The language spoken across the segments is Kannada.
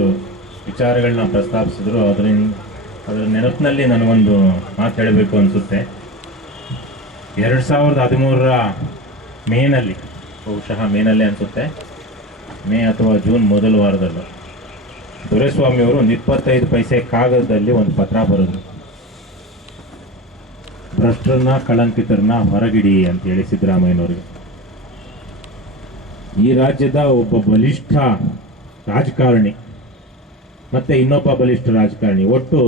ಒಂದಿಷ್ಟು ವಿಚಾರಗಳನ್ನ ಪ್ರಸ್ತಾಪಿಸಿದ್ರು. ಅದರ ನೆನಪಿನಲ್ಲಿ ನನಗೊಂದು ಮಾತು ಹೇಳಬೇಕು ಅನಿಸುತ್ತೆ. 2013 ಮೇನಲ್ಲಿ, ಬಹುಶಃ ಮೇನಲ್ಲೇ ಅನಿಸುತ್ತೆ, ಮೇ ಅಥವಾ ಜೂನ್ ಮೊದಲ ವಾರದಲ್ಲೂ ದೊರೆಸ್ವಾಮಿಯವರು ಒಂದು 25 ಪೈಸೆ ಕಾಗದದಲ್ಲಿ ಒಂದು ಪತ್ರ ಬರೆದ್ರು. ಭ್ರಷ್ಟರನ್ನ ಕಳಂಕಿತರನ್ನ ಹೊರಗಿಡಿ ಅಂತೇಳಿ ಸಿದ್ದರಾಮಯ್ಯನವರಿಗೆ. ಈ ರಾಜ್ಯದ ಒಬ್ಬ ಬಲಿಷ್ಠ ರಾಜಕಾರಣಿ ಮತ್ತೆ ಇನ್ನೊಬ್ಬ ಬಲಿಷ್ಠ ರಾಜಕಾರಣಿ, ಒಟ್ಟು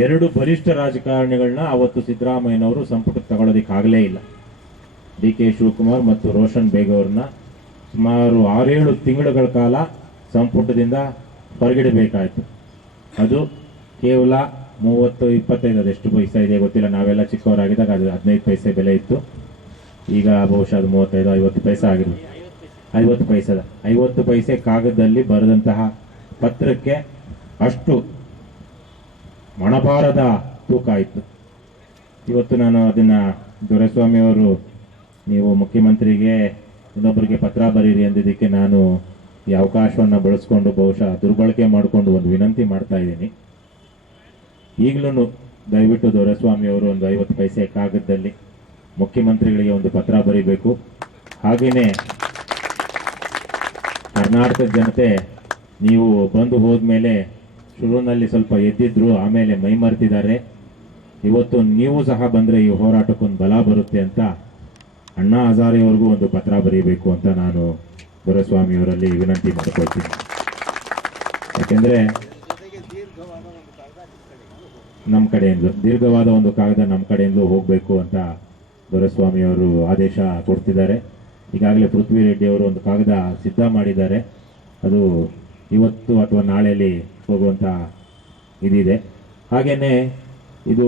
2 ಬಲಿಷ್ಠ ರಾಜಕಾರಣಿಗಳನ್ನ ಅವತ್ತು ಸಿದ್ದರಾಮಯ್ಯನವರು ಸಂಪುಟಕ್ಕೆ ತಗೊಳ್ಳೋದಕ್ಕಾಗಲೇ ಇಲ್ಲ. ಡಿ ಕೆ ಶಿವಕುಮಾರ್ ಮತ್ತು ರೋಷನ್ ಬೇಗ್ ಅವ್ರನ್ನ ಸುಮಾರು 6-7 ತಿಂಗಳುಗಳ ಕಾಲ ಸಂಪುಟದಿಂದ ಹೊರಗಿಡಬೇಕಾಯಿತು. ಅದು ಕೇವಲ 30-25 ಅದೆಷ್ಟು ಪೈಸೆ ಇದೆ ಗೊತ್ತಿಲ್ಲ, ನಾವೆಲ್ಲ ಚಿಕ್ಕವರಾಗಿದ್ದಾಗ ಅದು 15 ಪೈಸೆ ಬೆಲೆ ಇತ್ತು. ಈಗ ಬಹುಶಃ ಅದು 35-50 ಪೈಸೆ ಆಗಿರ್ಬೋದು. 50 ಪೈಸದ 50 ಪೈಸೆ ಕಾಗದದಲ್ಲಿ ಬರೆದಂತಹ ಪತ್ರಕ್ಕೆ ಅಷ್ಟು ಮಣಭಾರದ ತೂಕ ಇತ್ತು. ಇವತ್ತು ನಾನು ಅದನ್ನ ದೊರೆಸ್ವಾಮಿ ಅವರು ನೀವು ಮುಖ್ಯಮಂತ್ರಿಗೆ ಇನ್ನೊಬ್ಬರಿಗೆ ಪತ್ರ ಬರೀರಿ ಅಂದಿದ್ದಕ್ಕೆ ನಾನು ಈ ಅವಕಾಶವನ್ನು ಬಳಸ್ಕೊಂಡು ಬಹುಶಃ ದುರ್ಬಳಕೆ ಮಾಡಿಕೊಂಡು ಒಂದು ವಿನಂತಿ ಮಾಡ್ತಾ ಇದ್ದೀನಿ. ಈಗಲೂ ದಯವಿಟ್ಟು ದೊರೆಸ್ವಾಮಿ ಅವರು ಒಂದು 50 ಪೈಸೆ ಕಾಗದದಲ್ಲಿ ಮುಖ್ಯಮಂತ್ರಿಗಳಿಗೆ ಒಂದು ಪತ್ರ ಬರೀಬೇಕು. ಹಾಗೆಯೇ ಕರ್ನಾಟಕದ ಜನತೆ ನೀವು ಬಂದು ಹೋದ್ಮೇಲೆ ಶುರುವಿನಲ್ಲಿ ಸ್ವಲ್ಪ ಎದ್ದಿದ್ರು, ಆಮೇಲೆ ಮೈಮರೆತಿದ್ದಾರೆ. ಇವತ್ತು ನೀವು ಸಹ ಬಂದರೆ ಈ ಹೋರಾಟಕ್ಕೊಂದು ಬಲ ಬರುತ್ತೆ ಅಂತ ಅಣ್ಣಾ ಹಜಾರೆಯವರೆಗೂ ಒಂದು ಪತ್ರ ಬರೀಬೇಕು ಅಂತ ನಾನು ದೊರೆಸ್ವಾಮಿಯವರಲ್ಲಿ ವಿನಂತಿ ಮಾಡ್ಕೊಳ್ತೀನಿ. ಯಾಕೆಂದರೆ ನಮ್ಮ ಕಡೆಯಿಂದ ದೀರ್ಘವಾದ ಒಂದು ಕಾಗದ ನಮ್ಮ ಕಡೆಯಿಂದಲೂ ಹೋಗಬೇಕು ಅಂತ ದೊರೆಸ್ವಾಮಿಯವರು ಆದೇಶ ಕೊಡ್ತಿದ್ದಾರೆ. ಈಗಾಗಲೇ ಪೃಥ್ವಿ ರೆಡ್ಡಿ ಅವರು ಒಂದು ಕಾಗದ ಸಿದ್ಧ ಮಾಡಿದ್ದಾರೆ. ಅದು ಇವತ್ತು ಅಥವಾ ನಾಳೆಯಲ್ಲಿ ಹೋಗುವಂಥ ಇದಿದೆ. ಹಾಗೆಯೇ ಇದು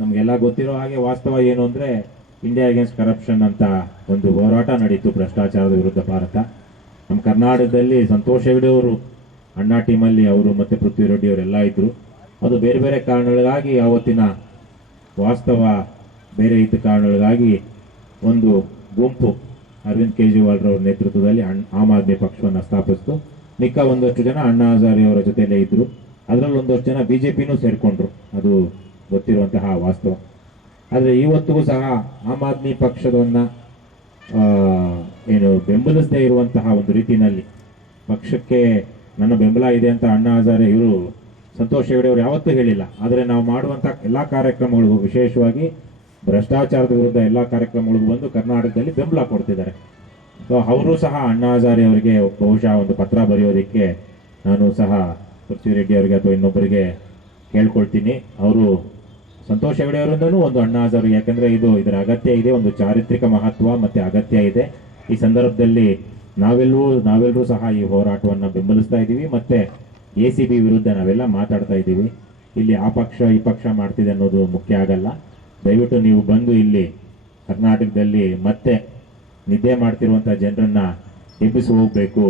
ನಮಗೆಲ್ಲ ಗೊತ್ತಿರೋ ಹಾಗೆ ವಾಸ್ತವ ಏನು ಅಂದರೆ ಇಂಡಿಯಾ ಅಗೇನ್ಸ್ಟ್ ಕರಪ್ಷನ್ ಅಂತ ಒಂದು ಹೋರಾಟ ನಡೀತು, ಭ್ರಷ್ಟಾಚಾರದ ವಿರುದ್ಧ ಭಾರತ. ನಮ್ಮ ಕರ್ನಾಟಕದಲ್ಲಿ ಸಂತೋಷ್ ಹೆಗ್ಡೆ ಅವರು ಅಣ್ಣಾ ಟೀಮಲ್ಲಿ ಅವರು ಮತ್ತು ಪೃಥ್ವಿ ರೆಡ್ಡಿ ಅವರೆಲ್ಲ ಇದ್ದರು. ಅದು ಬೇರೆ ಬೇರೆ ಕಾರಣಗಳಿಗಾಗಿ ಆವತ್ತಿನ ವಾಸ್ತವ ಬೇರೆ ಇದ್ದ ಕಾರಣಗಳಿಗಾಗಿ ಒಂದು ಗುಂಪು ಅರವಿಂದ್ ಕೇಜ್ರಿವಾಲ್ರವ್ರ ನೇತೃತ್ವದಲ್ಲಿ ಆಮ್ ಆದ್ಮಿ ಪಕ್ಷವನ್ನು ಸ್ಥಾಪಿಸಿತು. ಮಿಕ್ಕ ಒಂದಷ್ಟು ಜನ ಅಣ್ಣಾ ಹಜಾರೆ ಅವರ ಜೊತೆಯಲ್ಲೇ ಇದ್ದರು. ಅದರಲ್ಲಿ ಒಂದಷ್ಟು ಜನ BJPನೂ ಸೇರಿಕೊಂಡ್ರು, ಅದು ಗೊತ್ತಿರುವಂತಹ ವಾಸ್ತವ. ಆದರೆ ಇವತ್ತಿಗೂ ಸಹ ಆಮ್ ಆದ್ಮಿ ಪಕ್ಷವನ್ನು ಏನು ಬೆಂಬಲಿಸದೇ ಇರುವಂತಹ ಒಂದು ರೀತಿಯಲ್ಲಿ ಪಕ್ಷಕ್ಕೆ ನನ್ನ ಬೆಂಬಲ ಇದೆ ಅಂತ ಅಣ್ಣಾ ಹಜಾರೆ ಇವರು ಸಂತೋಷ್ ಹೆಗ್ಡೆ ಅವರು ಯಾವತ್ತೂ ಹೇಳಿಲ್ಲ. ಆದರೆ ನಾವು ಮಾಡುವಂಥ ಎಲ್ಲ ಕಾರ್ಯಕ್ರಮಗಳಿಗೂ, ವಿಶೇಷವಾಗಿ ಭ್ರಷ್ಟಾಚಾರದ ವಿರುದ್ಧ ಎಲ್ಲ ಕಾರ್ಯಕ್ರಮಗಳಿಗೂ ಬಂದು ಕರ್ನಾಟಕದಲ್ಲಿ ಬೆಂಬಲ ಕೊಡ್ತಿದ್ದಾರೆ. ಸೊ ಅವರು ಸಹ ಅಣ್ಣಾ ಹಜಾರೆ ಅವರಿಗೆ ಬಹುಶಃ ಒಂದು ಪತ್ರ ಬರೆಯೋದಕ್ಕೆ ನಾನು ಸಹ ಪೃಥ್ವಿ ರೆಡ್ಡಿ ಅವರಿಗೆ ಅಥವಾ ಇನ್ನೊಬ್ಬರಿಗೆ ಕೇಳ್ಕೊಳ್ತೀನಿ. ಅವರು ಸಂತೋಷ್ ಹೆಗ್ಡೆ ಅವರಿಂದನೂ ಒಂದು ಅಣ್ಣಾ ಹಜಾರೆ, ಯಾಕಂದರೆ ಇದರ ಅಗತ್ಯ ಇದೆ, ಒಂದು ಚಾರಿತ್ರಿಕ ಮಹತ್ವ ಮತ್ತು ಅಗತ್ಯ ಇದೆ. ಈ ಸಂದರ್ಭದಲ್ಲಿ ನಾವೆಲ್ಲರೂ ಸಹ ಈ ಹೋರಾಟವನ್ನು ಬೆಂಬಲಿಸ್ತಾ ಇದ್ದೀವಿ. ಮತ್ತು ACB ವಿರುದ್ಧ ನಾವೆಲ್ಲ ಮಾತಾಡ್ತಾ ಇದ್ದೀವಿ. ಇಲ್ಲಿ ಆ ಪಕ್ಷ ಈ ಪಕ್ಷ ಮಾಡ್ತಿದೆ ಅನ್ನೋದು ಮುಖ್ಯ ಆಗಲ್ಲ. ದಯವಿಟ್ಟು ನೀವು ಬಂದು ಇಲ್ಲಿ ಕರ್ನಾಟಕದಲ್ಲಿ ಮತ್ತೆ ನಿದ್ದೆ ಮಾಡ್ತಿರುವಂಥ ಜನರನ್ನ ಎಬ್ಬಿಸಿ ಹೋಗಬೇಕು.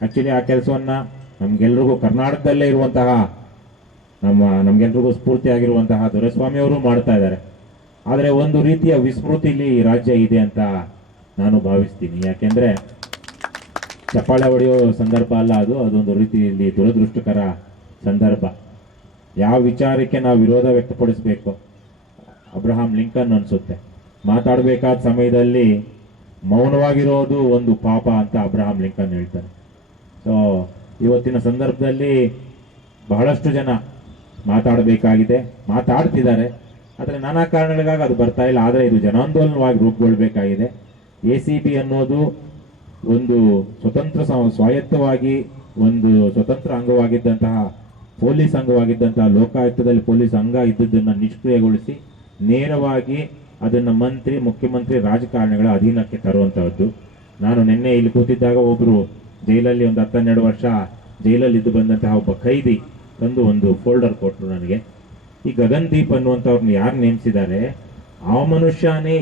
ಆ್ಯಕ್ಚುಲಿ ಆ ಕೆಲಸವನ್ನು ನಮಗೆಲ್ರಿಗೂ ಕರ್ನಾಟಕದಲ್ಲೇ ಇರುವಂತಹ ನಮಗೆಲ್ರಿಗೂ ಸ್ಫೂರ್ತಿಯಾಗಿರುವಂತಹ ದೊರೆಸ್ವಾಮಿಯವರು ಮಾಡ್ತಾ ಇದ್ದಾರೆ. ಆದರೆ ಒಂದು ರೀತಿಯ ವಿಸ್ಮೃತಿಲಿ ಈ ರಾಜ್ಯ ಇದೆ ಅಂತ ನಾನು ಭಾವಿಸ್ತೀನಿ. ಯಾಕೆಂದರೆ ಚಪ್ಪಾಳೆ ಹೊಡೆಯೋ ಸಂದರ್ಭ ಅಲ್ಲ, ಅದೊಂದು ರೀತಿಯಲ್ಲಿ ದುರದೃಷ್ಟಕರ ಸಂದರ್ಭ. ಯಾವ ವಿಚಾರಕ್ಕೆ ನಾವು ವಿರೋಧ ವ್ಯಕ್ತಪಡಿಸಬೇಕು, ಅಬ್ರಹಾಂ ಲಿಂಕನ್ ಅನಿಸುತ್ತೆ, ಮಾತಾಡಬೇಕಾದ ಸಮಯದಲ್ಲಿ ಮೌನವಾಗಿರೋದು ಒಂದು ಪಾಪ ಅಂತ ಅಬ್ರಹಾಂ ಲಿಂಕನ್ ಹೇಳ್ತಾರೆ. ಸೊ ಇವತ್ತಿನ ಸಂದರ್ಭದಲ್ಲಿ ಬಹಳಷ್ಟು ಜನ ಮಾತಾಡಬೇಕಾಗಿದೆ, ಮಾತಾಡ್ತಿದ್ದಾರೆ. ಆದರೆ ನಾನಾ ಕಾರಣಗಳಿಗಾಗಿ ಅದು ಬರ್ತಾ ಇಲ್ಲ. ಆದರೆ ಇದು ಜನಾಂದೋಲನವಾಗಿ ರೂಪುಗೊಳ್ಳಬೇಕಾಗಿದೆ. ACB ಅನ್ನೋದು ಒಂದು ಸ್ವಾಯತ್ತವಾಗಿ ಒಂದು ಸ್ವತಂತ್ರ ಅಂಗವಾಗಿದ್ದಂತಹ ಪೊಲೀಸ್ ಅಂಗವಾಗಿದ್ದಂತಹ ಲೋಕಾಯುಕ್ತದಲ್ಲಿ ಪೊಲೀಸ್ ಅಂಗ ಇದ್ದುದನ್ನು ನಿಷ್ಕ್ರಿಯಗೊಳಿಸಿ ನೇರವಾಗಿ ಅದನ್ನು ಮುಖ್ಯಮಂತ್ರಿ ರಾಜಕಾರಣಿಗಳ ಅಧೀನಕ್ಕೆ ತರುವಂತಹದ್ದು. ನಾನು ನಿನ್ನೆ ಇಲ್ಲಿ ಕೂತಿದ್ದಾಗ ಒಬ್ಬರು ಜೈಲಲ್ಲಿ ಒಂದು 10-12 ವರ್ಷ ಜೈಲಲ್ಲಿ ಇದ್ದು ಬಂದಂತಹ ಒಬ್ಬ ಖೈದಿ ತಂದು ಒಂದು ಫೋಲ್ಡರ್ ಕೊಟ್ಟರು ನನಗೆ. ಈ ಗಗನ್ದೀಪ್ ಅನ್ನುವಂಥವ್ರನ್ನ ಯಾರು ನೇಮಿಸಿದ್ದಾರೆ, ಆ ಮನುಷ್ಯನೇ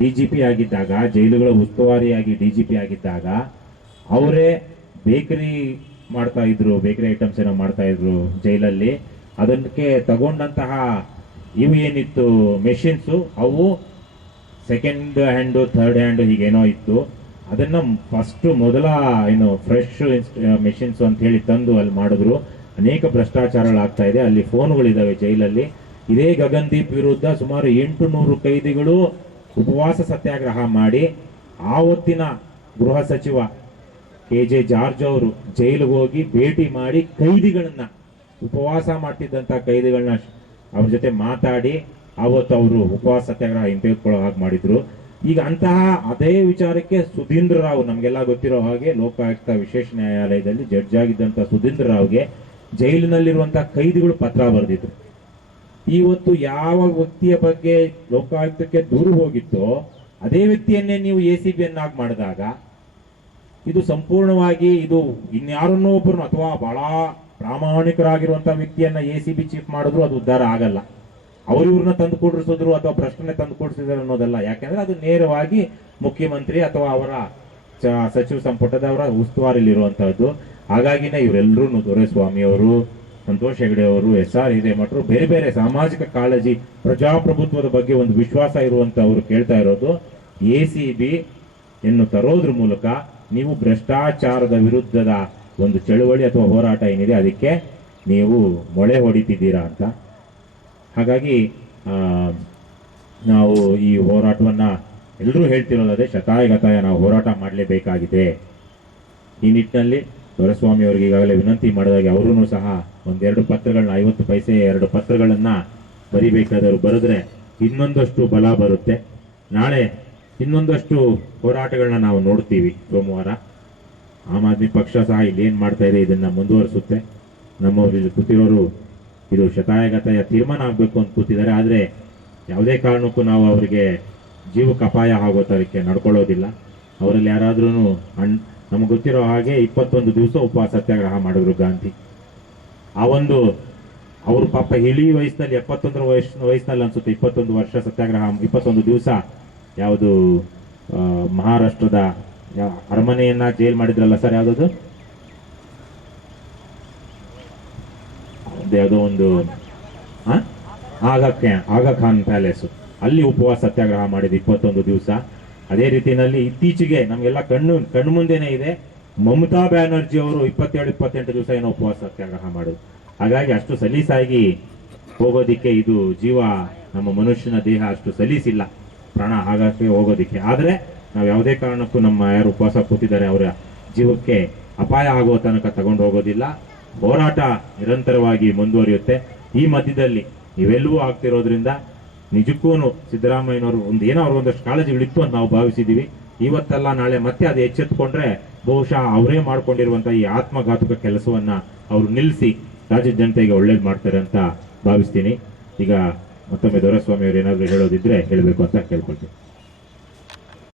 DGP ಆಗಿದ್ದಾಗ, ಜೈಲುಗಳ ಉಸ್ತುವಾರಿಯಾಗಿ DGP ಆಗಿದ್ದಾಗ ಅವರೇ ಬೇಕರಿ ಮಾಡ್ತಾ ಇದ್ರು, ಬೇಕರಿ ಐಟಮ್ಸ್ ಏನೋ ಮಾಡ್ತಾ ಇದ್ರು ಜೈಲಲ್ಲಿ. ಅದಕ್ಕೆ ತಗೊಂಡಂತಹ ಇವು ಏನಿತ್ತು ಮೆಷಿನ್ಸು, ಅವು ಸೆಕೆಂಡ್ ಹ್ಯಾಂಡು ಥರ್ಡ್ ಹ್ಯಾಂಡು ಹೀಗೇನೋ ಇತ್ತು. ಅದನ್ನ ಫಸ್ಟ್ ಮೊದಲ ಏನು ಫ್ರೆಶ್ ಮೆಷಿನ್ಸ್ ಅಂತ ಹೇಳಿ ತಂದು ಅಲ್ಲಿ ಮಾಡಿದ್ರು. ಅನೇಕ ಭ್ರಷ್ಟಾಚಾರಗಳಾಗ್ತಾ ಇದೆ. ಅಲ್ಲಿ ಫೋನ್ಗಳಿದಾವೆ ಜೈಲಲ್ಲಿ. ಇದೇ ಗಗನ್ದೀಪ್ ವಿರುದ್ಧ ಸುಮಾರು 800 ಕೈದಿಗಳು ಉಪವಾಸ ಸತ್ಯಾಗ್ರಹ ಮಾಡಿ ಆವತ್ತಿನ ಗೃಹ ಸಚಿವ KJ ಜಾರ್ಜ್ ಅವರು ಜೈಲಿಗೆ ಹೋಗಿ ಭೇಟಿ ಮಾಡಿ ಕೈದಿಗಳನ್ನ, ಉಪವಾಸ ಮಾಡ್ತಿದ್ದಂಥ ಕೈದಿಗಳನ್ನ ಅವ್ರ ಜೊತೆ ಮಾತಾಡಿ ಆವತ್ತು ಅವರು ಉಪವಾಸ ಸತ್ಯಾಗ್ರಹ ಹಿಂತೆಗೆದುಕೊಳ್ಳೋ ಹಾಗೆ ಮಾಡಿದ್ರು. ಈಗ ಅಂತಹ ಅದೇ ವಿಚಾರಕ್ಕೆ ಸುಧೀಂದ್ರ ರಾವ್, ನಮಗೆಲ್ಲ ಗೊತ್ತಿರೋ ಹಾಗೆ ಲೋಕಾಯುಕ್ತ ವಿಶೇಷ ನ್ಯಾಯಾಲಯದಲ್ಲಿ ಜಡ್ಜ್ ಆಗಿದ್ದಂಥ ಸುಧೀಂದ್ರ ರಾವ್ಗೆ ಜೈಲಿನಲ್ಲಿರುವಂತಹ ಕೈದಿಗಳು ಪತ್ರ ಬರೆದಿದ್ರು. ಇವತ್ತು ಯಾವ ವ್ಯಕ್ತಿಯ ಬಗ್ಗೆ ಲೋಕಾಯುಕ್ತಕ್ಕೆ ದೂರು ಹೋಗಿತ್ತೋ ಅದೇ ವ್ಯಕ್ತಿಯನ್ನೇ ನೀವು ACB ಯನ್ನಾಗಿ ಮಾಡಿದಾಗ ಇದು ಸಂಪೂರ್ಣವಾಗಿ ಇದು ಇನ್ಯಾರನ್ನೋ ಒಬ್ಬರನ್ನು ಅಥವಾ ಬಹಳ ಪ್ರಾಮಾಣಿಕರಾಗಿರುವಂತಹ ವ್ಯಕ್ತಿಯನ್ನ ACB ಚೀಫ್ ಮಾಡಿದ್ರು ಅದು ಉದ್ಧಾರ ಆಗಲ್ಲ. ಅವ್ರಿವ್ರನ್ನ ತಂದು ಕೂಡಿಸಿದ್ರು ಅಥವಾ ಭ್ರಷ್ಟನೆ ತಂದು ಕೂಡಿಸಿದ್ರು ಅನ್ನೋದಲ್ಲ. ಯಾಕಂದ್ರೆ ಅದು ನೇರವಾಗಿ ಮುಖ್ಯಮಂತ್ರಿ ಅಥವಾ ಅವರ ಸಚಿವ ಸಂಪುಟದವರ ಉಸ್ತುವಾರಿಲಿರುವಂತಹದ್ದು. ಹಾಗಾಗಿನೇ ಇವರೆಲ್ಲರೂ ದೊರೆಸ್ವಾಮಿ ಅವರು, ಸಂತೋಷ್ ಹೆಗಡೆ ಅವರು, SR ಹಿರೇಮಠರು, ಬೇರೆ ಬೇರೆ ಸಾಮಾಜಿಕ ಕಾಳಜಿ, ಪ್ರಜಾಪ್ರಭುತ್ವದ ಬಗ್ಗೆ ಒಂದು ವಿಶ್ವಾಸ ಇರುವಂತವರು ಕೇಳ್ತಾ ಇರೋದು ACB ಯನ್ನು ತರೋದ್ರ ಮೂಲಕ ನೀವು ಭ್ರಷ್ಟಾಚಾರದ ವಿರುದ್ಧದ ಒಂದು ಚಳುವಳಿ ಅಥವಾ ಹೋರಾಟ ಏನಿದೆ ಅದಕ್ಕೆ ನೀವು ಮೊಳೆ ಹೊಡಿತಿದ್ದೀರಾ ಅಂತ. ಹಾಗಾಗಿ ನಾವು ಈ ಹೋರಾಟವನ್ನ ಎಲ್ಲರೂ ಹೇಳ್ತಿರೋದೇ ಶತಾಯಗತಾಯ ನಾವು ಹೋರಾಟ ಮಾಡಲೇಬೇಕಾಗಿದೆ. ಈ ನಿಟ್ಟಿನಲ್ಲಿ ದೊರೆಸ್ವಾಮಿ ಅವರಿಗೆ ಈಗಾಗಲೇ ವಿನಂತಿ ಮಾಡಿದಾಗ ಅವರೂ ಸಹ ಒಂದೆರಡು ಪತ್ರಗಳನ್ನ 50 ಪೈಸೆ 2 ಪತ್ರಗಳನ್ನ ಬರಿಬೇಕಾದವರು ಬರೆದ್ರೆ ಇನ್ನೊಂದಷ್ಟು ಬಲ ಬರುತ್ತೆ. ನಾಳೆ ಇನ್ನೊಂದಷ್ಟು ಹೋರಾಟಗಳನ್ನ ನಾವು ನೋಡ್ತೀವಿ. ಸೋಮವಾರ ಆಮ್ ಆದ್ಮಿ ಪಕ್ಷ ಸಹ ಇಲ್ಲಿ ಏನ್ ಮಾಡ್ತಾ ಇದೆ ಇದನ್ನ ಮುಂದುವರಿಸುತ್ತೆ. ನಮ್ಮವರು ಇಲ್ಲಿ ಕೂತಿರೋರು ಇದು ಶತಾಯಗತಾಯ ತೀರ್ಮಾನ ಆಗಬೇಕು ಅಂತ ಕೂತಿದ್ದಾರೆ. ಆದರೆ ಯಾವುದೇ ಕಾರಣಕ್ಕೂ ನಾವು ಅವರಿಗೆ ಜೀವಕ್ಕೆ ಅಪಾಯ ಆಗೋ ತರಕ್ಕೆ ನಡ್ಕೊಳ್ಳೋದಿಲ್ಲ. ಅವರಲ್ಲಿ ಯಾರಾದ್ರೂ ನಮಗೆ ಗೊತ್ತಿರೋ ಹಾಗೆ 21 ದಿವಸ ಉಪವಾಸ ಸತ್ಯಾಗ್ರಹ ಮಾಡಿದ್ರು ಗಾಂಧಿ. ಆ ಒಂದು ಅವರು ಪಾಪ ಇಳಿ ವಯಸ್ಸಿನಲ್ಲಿ 71 ವಯಸ್ಸಿನಲ್ಲಿ ಅನ್ಸುತ್ತೆ 21 ವರ್ಷ ಸತ್ಯಾಗ್ರಹ, 21 ದಿವಸ ಯಾವುದು ಮಹಾರಾಷ್ಟ್ರದ ಅರಮನೆಯನ್ನ ಜೈಲ್ ಮಾಡಿದ್ರಲ್ಲ ಸರ್, ಯಾವ್ದು ಯಾವುದೋ ಒಂದು ಆಗಾ ಖಾನ್ ಪ್ಯಾಲೇಸ್, ಅಲ್ಲಿ ಉಪವಾಸ ಸತ್ಯಾಗ್ರಹ ಮಾಡಿದ 21 ದಿವಸ. ಅದೇ ರೀತಿಯಲ್ಲಿ ಇತ್ತೀಚೆಗೆ ನಮಗೆಲ್ಲ ಕಣ್ಣು ಮುಂದೆನೇ ಇದೆ, ಮಮತಾ ಬ್ಯಾನರ್ಜಿ ಅವರು 27-28 ದಿವಸ ಏನೋ ಉಪವಾಸ ಸತ್ಯಾಗ್ರಹ ಮಾಡೋದು. ಹಾಗಾಗಿ ಅಷ್ಟು ಸಲೀಸಾಗಿ ಹೋಗೋದಿಕ್ಕೆ ಇದು ಜೀವ, ನಮ್ಮ ಮನುಷ್ಯನ ದೇಹ ಅಷ್ಟು ಸಲೀಸಿಲ್ಲ ಪ್ರಾಣ ಹಾಗಾಗಿ ಹೋಗೋದಿಕ್ಕೆ. ಆದ್ರೆ ನಾವು ಯಾವುದೇ ಕಾರಣಕ್ಕೂ ನಮ್ಮ ಯಾರು ಉಪವಾಸ ಕೂತಿದ್ದಾರೆ ಅವರ ಜೀವಕ್ಕೆ ಅಪಾಯ ಆಗುವ ತನಕ ತಗೊಂಡು ಹೋಗೋದಿಲ್ಲ. ಹೋರಾಟ ನಿರಂತರವಾಗಿ ಮುಂದುವರಿಯುತ್ತೆ. ಈ ಮಧ್ಯದಲ್ಲಿ ಇವೆಲ್ಲವೂ ಆಗ್ತಿರೋದ್ರಿಂದ ನಿಜಕ್ಕೂ ಸಿದ್ದರಾಮಯ್ಯನವರು ಅವ್ರ ಒಂದಷ್ಟು ಕಾಳಜಿಗಳಿತ್ತು ಅಂತ ನಾವು ಭಾವಿಸಿದೀವಿ. ಇವತ್ತಲ್ಲ ನಾಳೆ ಮತ್ತೆ ಅದು ಎಚ್ಚೆತ್ತುಕೊಂಡ್ರೆ ಬಹುಶಃ ಅವರೇ ಮಾಡ್ಕೊಂಡಿರುವಂತಹ ಈ ಆತ್ಮಘಾತುಕ ಕೆಲಸವನ್ನ ಅವರು ನಿಲ್ಲಿಸಿ ರಾಜ್ಯದ ಜನತೆಗೆ ಒಳ್ಳೇದು ಮಾಡ್ತಾರೆ ಅಂತ ಭಾವಿಸ್ತೀನಿ. ಈಗ ಮತ್ತೊಮ್ಮೆ ದೊರೆಸ್ವಾಮಿ ಅವರು ಏನಾದ್ರು ಹೇಳೋದಿದ್ರೆ ಹೇಳಬೇಕು ಅಂತ ಕೇಳ್ಕೊಳ್ತೀನಿ.